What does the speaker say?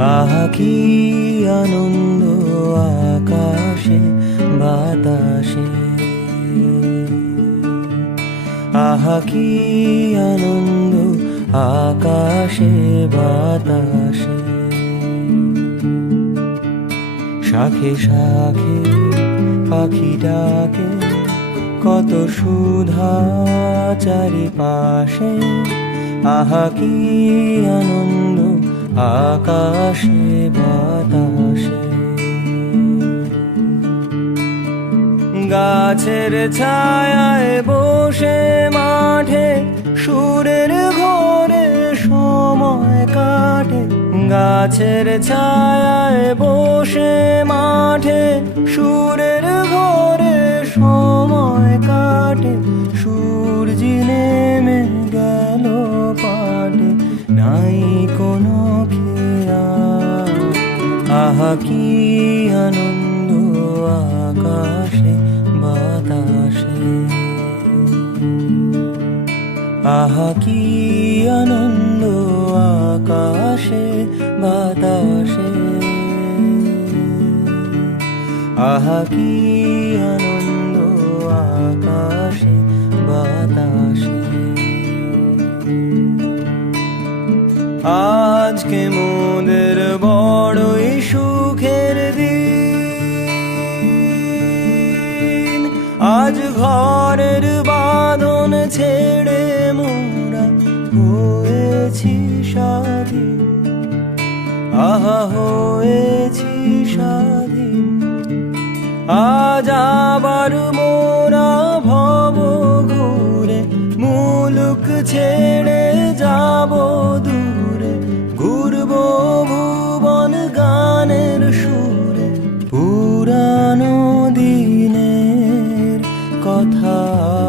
আহা কি আনন্দ আকাশে, বাতাসে। আহা কি আনন্দ আকাশে, বাতাসে। শাখে শাখে পাখি ডাকে, কত সুধা চারিপাশে। আহা কি আনন্দ আকাশে, বাতাসে। গাছের ছায়ায় বসে মাঠে, সুরের ঘরে সময় কাটে। গাছের ছায়ায় বসে মাঠে, সুরের ঘরে সময় কাটে। সূর্য নেমে গেল পাটে, নাই কোনো আহা কি আনন্দ আকাশে, বাতাসে। আহা কি আনন্দ আকাশে, বাতাসে। আহা কি আনন্দ আকাশে, বাতাসে। আজকে মোদের আজ ঘরের বাঁধন ছেড়ে মোরা হয়েছি স্বাধীন আহা, হয়েছি স্বাধীন আজ আবার মোরা ভব ঘুরে মুলুক ছেড়ে যাব কথা